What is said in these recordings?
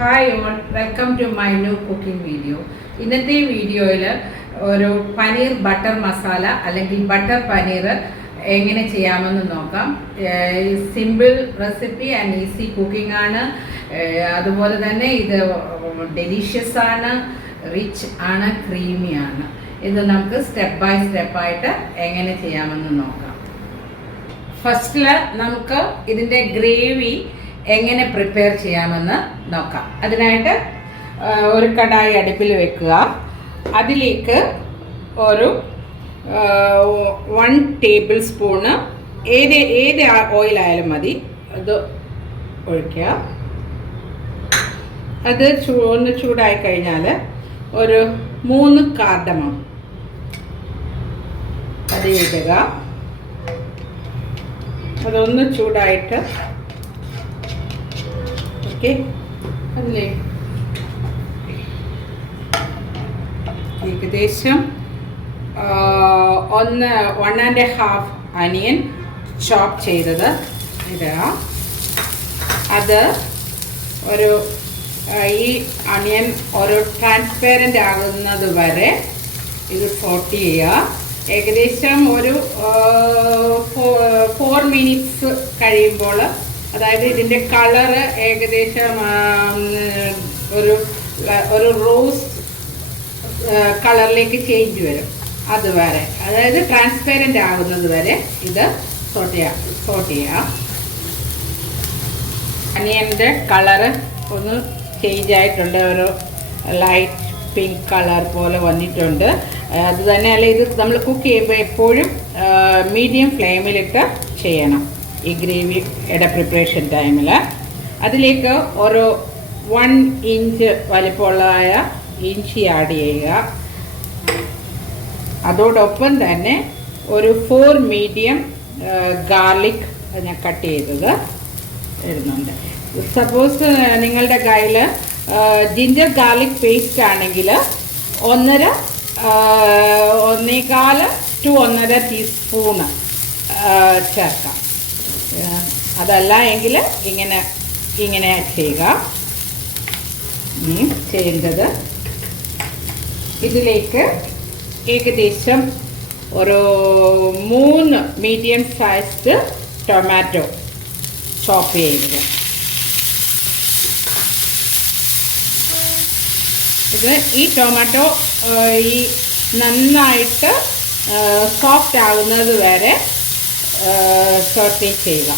Hi all, welcome to my new cooking video. ഇന്നത്തെ വീഡിയോയിൽ ഒരു പനീർ ബട്ടർ മസാല അല്ലെങ്കിൽ ബട്ടർ പനീർ എങ്ങനെ ചെയ്യാമെന്ന് നോക്കാം. Simple recipe and easy cooking ആണ്. അതുപോലെ തന്നെ ഇത് ഡെലീഷ്യസ് ആണ്, റിച്ച് ആണ്, ക്രീമി ആണ്. ഇത് നമുക്ക് സ്റ്റെപ്പ് ബൈ സ്റ്റെപ്പായിട്ട് എങ്ങനെ ചെയ്യാമെന്ന് നോക്കാം. ഫസ്റ്റിൽ നമുക്ക് ഇതിൻ്റെ ഗ്രേവി എങ്ങനെ പ്രിപ്പയർ ചെയ്യാമെന്ന് നോക്കാം. അതിനായിട്ട് ഒരു കടായി അടുപ്പിൽ വെക്കുക. അതിലേക്ക് ഒരു 1 ടേബിൾ സ്പൂണ് ഏത് ഓയിലായാലും മതി, അത് ഒഴിക്കുക. അത് ഒന്ന് ചൂടായി കഴിഞ്ഞാൽ ഒരു 3 കാർഡമം അത് ഇടുക. അതൊന്ന് ചൂടായിട്ട് അതിലെ ഏകദേശം 1.5 അനിയൻ ചോപ്പ് ചെയ്തത് ഇടുക. അത് ഒരു ഈ അണിയൻ ഒരു ട്രാൻസ്പെറൻ്റ് ആകുന്നത് വരെ ഇത് സോട്ട് ചെയ്യുക. ഏകദേശം ഒരു 4 മിനിറ്റ്സ് കഴിയുമ്പോൾ, അതായത് ഇതിൻ്റെ കളറ് ഏകദേശം ഒരു റോസ് കളറിലേക്ക് ചേഞ്ച് വരും. അതുവരെ, അതായത് ട്രാൻസ്പെറൻ്റ് ആകുന്നത് വരെ ഇത് സോട്ട് ചെയ്യുക. അനിയൻ്റെ കളറ് ഒന്ന് ചേഞ്ച് ആയിട്ടുണ്ട്, ഒരു ലൈറ്റ് പിങ്ക് കളർ പോലെ വന്നിട്ടുണ്ട്. അത് തന്നെയല്ല, ഇത് നമ്മൾ കുക്ക് ചെയ്യുമ്പോൾ എപ്പോഴും മീഡിയം ഫ്ലെയിമിലിട്ട് ചെയ്യണം ഈ ഗ്രേവിയുടെ പ്രിപ്പറേഷൻ ടൈമിൽ. അതിലേക്ക് ഒരു 1 ഇഞ്ച് വലിപ്പമുള്ളതായ ഇഞ്ചി ആഡ് ചെയ്യുക. അതോടൊപ്പം തന്നെ ഒരു 4 മീഡിയം ഗാർലിക് ഞാൻ കട്ട് ചെയ്തത് ഇടുന്നുണ്ട്. സപ്പോസ് നിങ്ങളുടെ കയ്യിൽ ജിഞ്ചർ ഗാർലിക് പേസ്റ്റ് ആണെങ്കിൽ 1.25 to 1.5 ടീസ്പൂണ് ചേർക്കാം. അതല്ല എങ്കിൽ ഇങ്ങനെ ചെയ്യുക. ചെയ്യേണ്ടത്, ഇതിലേക്ക് ഏകദേശം ഒരു 3 മീഡിയം സൈസ്ഡ് ടൊമാറ്റോ ചോപ്പ് ചെയ്യുക. ഈ ടൊമാറ്റോ നന്നായിട്ട് സോഫ്റ്റ് ആകുന്നത് വരെ സോട്ടേ ചെയ്യുക.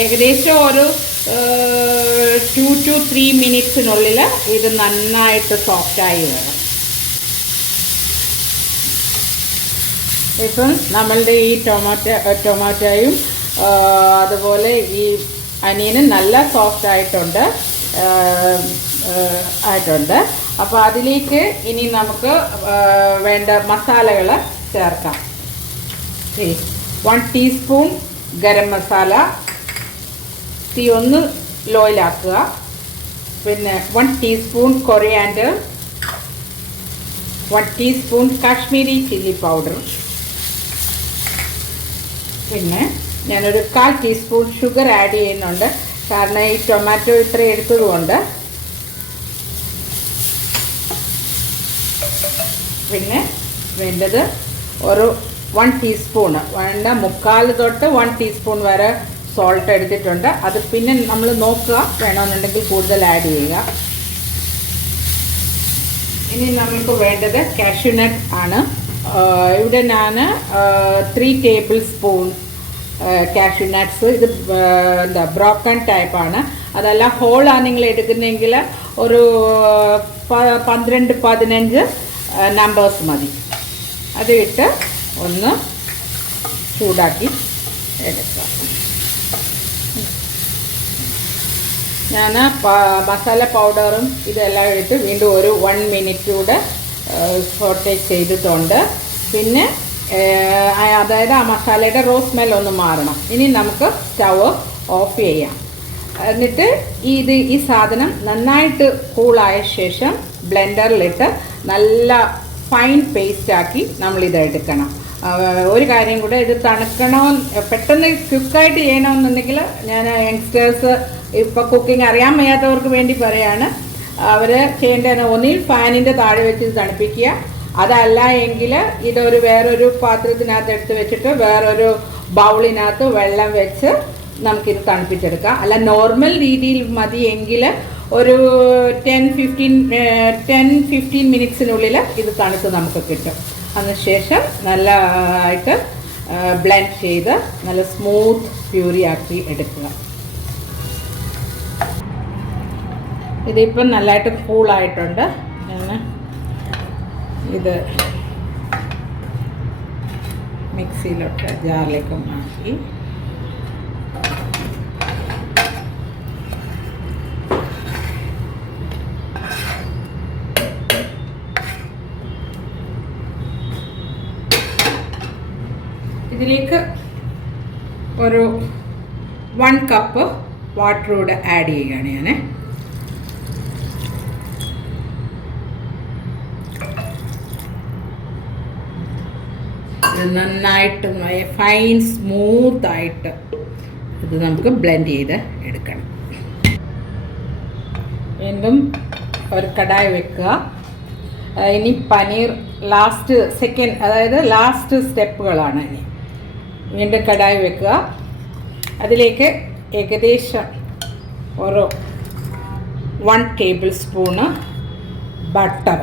ഏകദേശം ഒരു 2 to 3 മിനിറ്റ്സിനുള്ളിൽ ഇത് നന്നായിട്ട് സോഫ്റ്റായി വരും. ഇപ്പം നമ്മളുടെ ഈ ടൊമാറ്റോയും അതുപോലെ ഈ അനിയനും നല്ല സോഫ്റ്റ് ആയിട്ടുണ്ട്. അപ്പോൾ അതിലേക്ക് ഇനി നമുക്ക് വേണ്ട മസാലകൾ ചേർക്കാം. 1 ടീസ്പൂൺ ഗരം മസാല, തീ ഒന്ന് ലോയിലാക്കുക. പിന്നെ 1 teaspoon coriander, 1 teaspoon Kashmiri chilli powder, പിന്നെ ഞാനൊരു 1/4 ടീസ്പൂൺ ഷുഗർ ആഡ് ചെയ്യുന്നുണ്ട്, കാരണം ഈ ടൊമാറ്റോ ഇത്ര എടുത്തതുകൊണ്ട്. പിന്നെ വേണ്ടത് ഒരു 1 ടീസ്പൂണ്, 1.25 തൊട്ട് 1 ടീസ്പൂൺ വരെ സോൾട്ട് എടുത്തിട്ടുണ്ട്. അത് പിന്നെ നമ്മൾ നോക്കുക, വേണമെന്നുണ്ടെങ്കിൽ കൂടുതൽ ആഡ് ചെയ്യുക. ഇനി നമുക്ക് വേണ്ടത് കാഷ്യൂനട്ട് ആണ്. ഇവിടെ ഞാൻ 3 ടേബിൾ സ്പൂൺ കാഷ്യൂനട്ട്സ്, ഇത് ബ്രോക്കൺ ടൈപ്പാണ്. അതല്ല ഹോളാണ് നിങ്ങൾ എടുക്കുന്നതെങ്കിൽ ഒരു 12-15 നമ്പേഴ്സ് മതി. അത് ഇട്ട് ഒന്ന് ചൂടാക്കി എടുക്കുക. ഞാൻ മസാല പൗഡറും ഇതെല്ലാം ഇട്ട് വീണ്ടും ഒരു 1 മിനിറ്റ് കൂടെ സോട്ടേ ചെയ്തിട്ടുണ്ട്. പിന്നെ അതായത് ആ മസാലയുടെ റോ സ്മെൽ ഒന്ന് മാറണം. ഇനി നമുക്ക് സ്റ്റവ് ഓഫ് ചെയ്യാം. എന്നിട്ട് ഈ സാധനം നന്നായിട്ട് കൂളായ ശേഷം ബ്ലെൻഡറിലിട്ട് നല്ല ഫൈൻ പേസ്റ്റാക്കി നമ്മളിത് എടുക്കണം. ഒരു കാര്യം കൂടെ, ഇത് തണുക്കണോ പെട്ടെന്ന് ക്വിക്കായിട്ട് ചെയ്യണമെന്നുണ്ടെങ്കിൽ ഞാൻ യങ്സ്റ്റേഴ്സ് ഇപ്പോൾ കുക്കിംഗ് അറിയാൻ വയ്യാത്തവർക്ക് വേണ്ടി പറയാണ്. അവർ ചെയ്യേണ്ടത് ഒന്നിൽ ഫാനിൻ്റെ താഴെ വെച്ച് ഇത് തണുപ്പിക്കുക, അതല്ല എങ്കിൽ ഇതൊരു വേറൊരു പാത്രത്തിനകത്ത് എടുത്ത് വെച്ചിട്ട് വേറൊരു ബൗളിനകത്ത് വെള്ളം വെച്ച് നമുക്കിത് തണുപ്പിച്ചെടുക്കാം. അല്ല നോർമൽ രീതിയിൽ മതിയെങ്കിൽ ഒരു 10-15 മിനിറ്റ്സിനുള്ളിൽ ഇത് തണുത്ത് നമുക്ക് കിട്ടും. അതിനുശേഷം നല്ലതായിട്ട് ബ്ലെൻഡ് ചെയ്ത് നല്ല സ്മൂത്ത് പ്യൂരി ആക്കി എടുക്കുക. ഇതിപ്പം നല്ലതായിട്ട് കൂളായിട്ടുണ്ട്. ഞാൻ ഇത് മിക്സിയിലോട്ട് ജാറിലേക്ക് മാറ്റി ഇതിലേക്ക് ഒരു 1 കപ്പ് വാട്ടർ കൂടെ ആഡ് ചെയ്യുകയാണ് ഞാൻ. ഇത് നന്നായിട്ട് ഫൈൻ സ്മൂത്തായിട്ട് ഇത് നമുക്ക് ബ്ലെൻഡ് ചെയ്ത് എടുക്കണം. വീണ്ടും ഒരു കടായി വെക്കുക. ഇനി പനീർ അതായത് ലാസ്റ്റ് സ്റ്റെപ്പുകളാണ്. ഇനി വീണ്ടും കടായി വെക്കുക. അതിലേക്ക് ഏകദേശം ഒരു 1 ടേബിൾ സ്പൂണ് ബട്ടർ,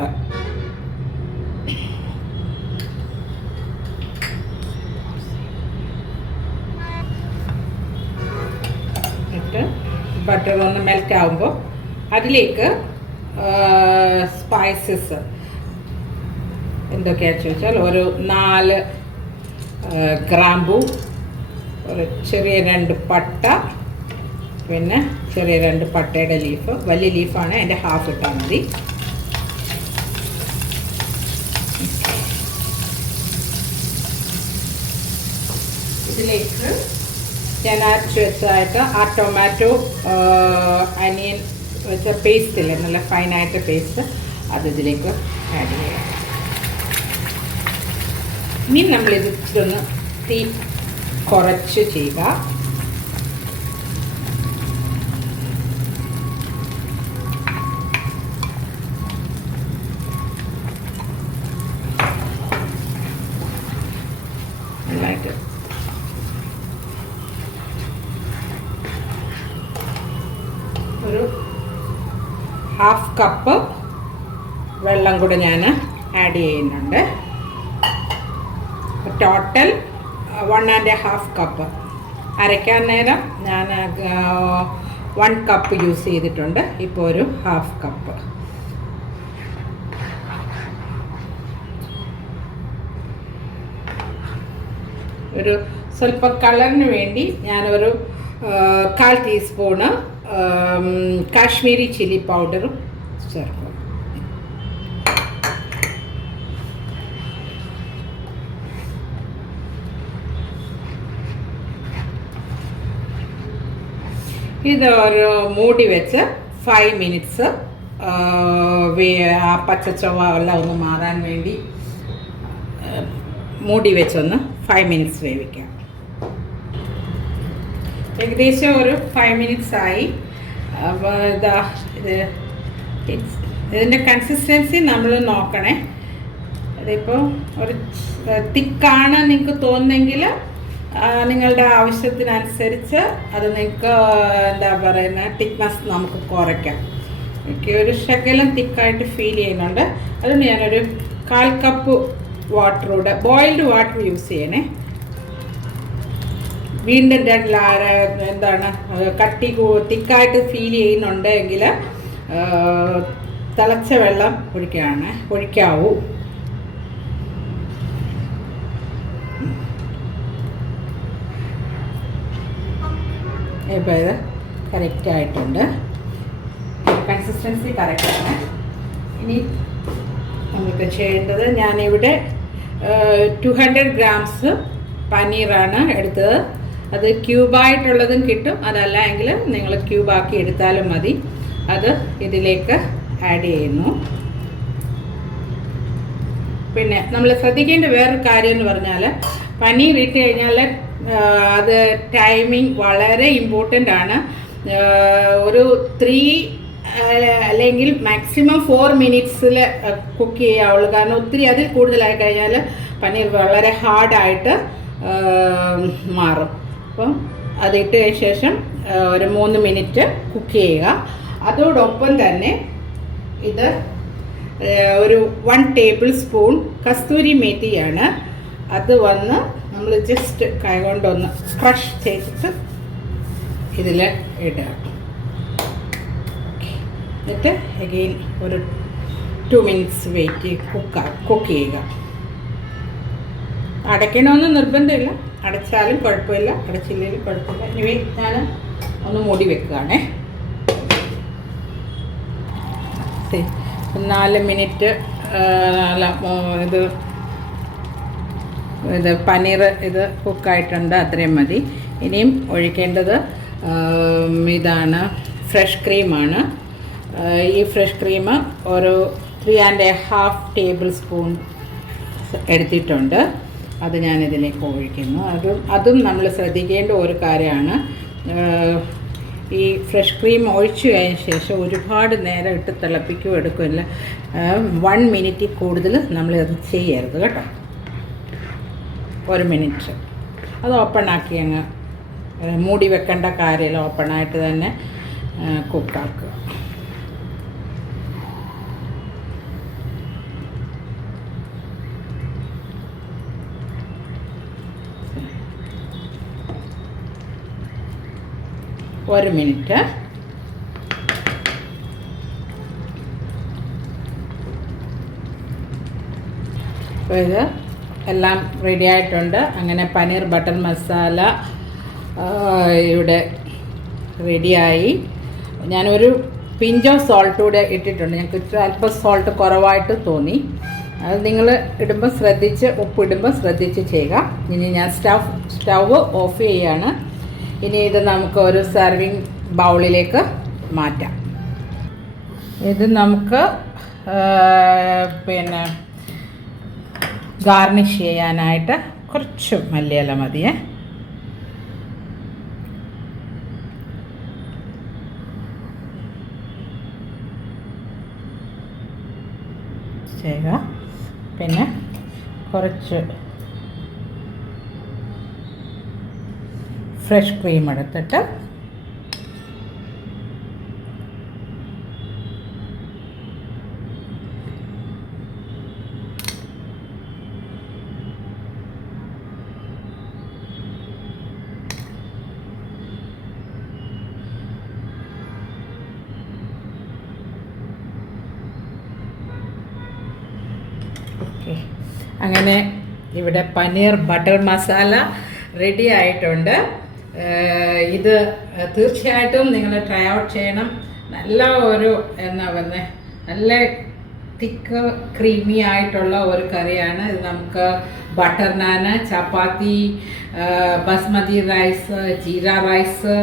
ബട്ടർ ഒന്ന് മെൽറ്റ് ആകുമ്പോൾ അതിലേക്ക് സ്പൈസസ് എന്തൊക്കെയാണെന്ന് ചോദിച്ചാൽ ഒരു 4 ഗ്രാമ്പൂ, ഒരു ചെറിയ 2 പട്ട, പിന്നെ ചെറിയ 2 പട്ടയുടെ ലീഫ്. വലിയ ലീഫാണ്, അതിൻ്റെ ഹാഫ് ഇട്ടാൽ മതി. ഇതിലേക്ക് ഞാൻ അരച്ച് വെച്ചതായിട്ട് ആ ടൊമാറ്റോ അനിയൻ വെച്ച പേസ്റ്റില്ലേ, നല്ല ഫൈനായിട്ട് പേസ്റ്റ്, അത് ഇതിലേക്ക് ആഡ് ചെയ്യാം. ഇനി നമ്മളിത് ഇച്ചിരൊന്ന് തീ കുറച്ച് ചെയ്യുക. നന്നായിട്ട് ഒരു 1/2 കപ്പ് വെള്ളം കൂടെ ഞാൻ ആഡ് ചെയ്യുന്നുണ്ട്. Total 1.5 cup. അരയ്ക്കാൻ നേരം ഞാൻ 1 കപ്പ് യൂസ് ചെയ്തിട്ടുണ്ട്. ഇപ്പോൾ ഒരു 1/2 കപ്പ്. ഒരു സ്വല്പം കളറിന് വേണ്ടി ഞാനൊരു 1/4 ടീസ്പൂണ് കാശ്മീരി ചില്ലി പൗഡറും ചേർക്കും. ഇതൊരു മൂടി വെച്ച് 5 മിനിറ്റ്സ് ആ പച്ചച്ചൊവ്വ എല്ലാം ഒന്ന് മാറാൻ വേണ്ടി മൂടി വെച്ചൊന്ന് 5 മിനിറ്റ്സ് വേവിക്കാം. ഏകദേശം ഒരു 5 മിനിറ്റ്സ് ആയി. അപ്പോൾ ഇതിൻ്റെ കൺസിസ്റ്റൻസി നമ്മൾ നോക്കണേ. അതിപ്പോൾ ഒരു തിക്കാണ് നിങ്ങൾക്ക് തോന്നുന്നെങ്കിൽ നിങ്ങളുടെ ആവശ്യത്തിനനുസരിച്ച് അത് നിങ്ങൾക്ക് എന്താ പറയുന്ന തിക്നെസ് നമുക്ക് കുറയ്ക്കാം. എനിക്ക് ഒരു ശകലം തിക്കായിട്ട് ഫീൽ ചെയ്യുന്നുണ്ട്. അതുകൊണ്ട് ഞാനൊരു 1/4 കപ്പ് വാട്ടറൂടെ ബോയിൽഡ് വാട്ടർ യൂസ് ചെയ്യണേ. വീണ്ടും എന്താണ് തിക്കായിട്ട് ഫീൽ ചെയ്യുന്നുണ്ടെങ്കിൽ തിളച്ച വെള്ളം ഒഴിക്കാവൂ. ഇപ്പോൾ ഇത് കറക്റ്റായിട്ടുണ്ട്. കൺസിസ്റ്റൻസി കറക്റ്റാണ്. ഇനി നമുക്ക് ചെയ്യേണ്ടത്, ഞാനിവിടെ 200 ഗ്രാംസ് പനീറാണ് എടുത്തത്. അത് ക്യൂബായിട്ടുള്ളതും കിട്ടും, അതല്ല എങ്കിൽ നിങ്ങൾ ക്യൂബാക്കി എടുത്താലും മതി. അത് ഇതിലേക്ക് ആഡ് ചെയ്യുന്നു. പിന്നെ നമ്മൾ ശ്രദ്ധിക്കേണ്ട വേറൊരു കാര്യം എന്ന് പറഞ്ഞാൽ, പനീർ ഇട്ട് കഴിഞ്ഞാൽ അത് ടൈമിങ് വളരെ ഇമ്പോർട്ടൻ്റ് ആണ്. ഒരു 3 അല്ലെങ്കിൽ മാക്സിമം 4 മിനിറ്റ്സിൽ കുക്ക് ചെയ്യാവുള്ളൂ. കാരണം ഒത്തിരി അതിൽ കൂടുതലായി കഴിഞ്ഞാൽ പനീർ വളരെ ഹാർഡായിട്ട് മാറും. അപ്പം അതിട്ട് ശേഷം ഒരു 3 മിനിറ്റ് കുക്ക് ചെയ്യുക. അതോടൊപ്പം തന്നെ ഇത് ഒരു 1 ടേബിൾ സ്പൂൺ കസ്തൂരി മേത്തിയാണ്. അത് വന്ന് നമ്മൾ ജസ്റ്റ് കൈകൊണ്ടൊന്ന് ക്രഷ് ചെയ്തിട്ട് ഇതിൽ ഇടുക. എന്നിട്ട് അഗെയിൻ ഒരു 2 മിനിറ്റ്സ് കുക്ക് ചെയ്യുക. അടയ്ക്കണമെന്ന് നിർബന്ധമില്ല, അടച്ചാലും കുഴപ്പമില്ല, അടച്ചില്ലെങ്കിലും കുഴപ്പമില്ല. ഇനി ഞാൻ ഒന്ന് മൂടി വെക്കുകയാണേ. 4 മിനിറ്റ് ഇത് പനീർ ഇത് കുക്കായിട്ടുണ്ട്, അത്രയും മതി. ഇനിയും ഒഴിക്കേണ്ടത് ഇതാണ്, ഫ്രഷ് ക്രീമാണ്. ഈ ഫ്രഷ് ക്രീം ഒരു 3.5 ടേബിൾ സ്പൂൺ എടുത്തിട്ടുണ്ട്. അത് ഞാനിതിലേക്ക് ഒഴിക്കുന്നു. അതും നമ്മൾ ശ്രദ്ധിക്കേണ്ട ഒരു കാര്യമാണ്. ഈ ഫ്രഷ് ക്രീം ഒഴിച്ചു കഴിഞ്ഞ ശേഷം ഒരുപാട് നേരം ഇട്ട് തിളപ്പിക്കുകയോ എടുക്കില്ല. 1 മിനിറ്റിൽ കൂടുതൽ നമ്മളത് ചെയ്യരുത് കേട്ടോ. 1 മിനിറ്റ് അത് ഓപ്പണാക്കി അങ്ങ് മൂടി വെക്കേണ്ട കാര്യമില്ല, ഓപ്പണായിട്ട് തന്നെ കുക്കാക്കുക. ഒരു മിനിറ്റ്. അപ്പോൾ ഇത് എല്ലാം റെഡി ആയിട്ടുണ്ട്. അങ്ങനെ പനീർ ബട്ടർ മസാല ഇവിടെ റെഡിയായി. ഞാനൊരു പിഞ്ച് ഓഫ് സോൾട്ട് കൂടെ ഇട്ടിട്ടുണ്ട്. ഞങ്ങൾക്ക് അല്പം സോൾട്ട് കുറവായിട്ട് തോന്നി. അത് നിങ്ങൾ ഇടുമ്പോൾ ഉപ്പിടുമ്പോൾ ശ്രദ്ധിച്ച് ചെയ്യുക. ഇനി ഞാൻ സ്റ്റവ് ഓഫ് ചെയ്യാണ്. ഇനി ഇത് നമുക്ക് ഒരു സർവിങ് ബൗളിലേക്ക് മാറ്റാം. ഇത് നമുക്ക് പിന്നെ ഗാർണിഷ് ചെയ്യാനായിട്ട് കുറച്ച് മല്ലിയില മതിയേ. ചെയ്യുക. പിന്നെ കുറച്ച് ഫ്രഷ് ക്രീം എടുത്തിട്ട് അങ്ങനെ ഇവിടെ പനീർ ബട്ടർ മസാല റെഡി ആയിട്ടുണ്ട്. ഇത് തീർച്ചയായിട്ടും നിങ്ങൾ ട്രൈ ഔട്ട് ചെയ്യണം. നല്ല ഒരു നല്ല തിക്ക് ക്രീമി ആയിട്ടുള്ള ഒരു കറിയാണ് ഇത്. നമുക്ക് ബട്ടർ നാൻ, ചപ്പാത്തി, ബസ്മതി റൈസ്, ജീര റൈസ്,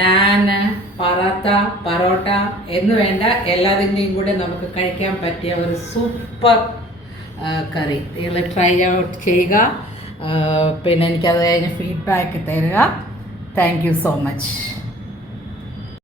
നാൻ, പൊറോട്ട എന്ന് വേണ്ട എല്ലാതിൻ്റെയും കൂടെ നമുക്ക് കഴിക്കാൻ പറ്റിയ ഒരു സൂപ്പർ കറി. നിങ്ങൾ ട്രൈ ഔട്ട് ചെയ്യുക. പിന്നെ എനിക്കത് കഴിഞ്ഞ് ഫീഡ്ബാക്ക് തരിക. Thank you so much.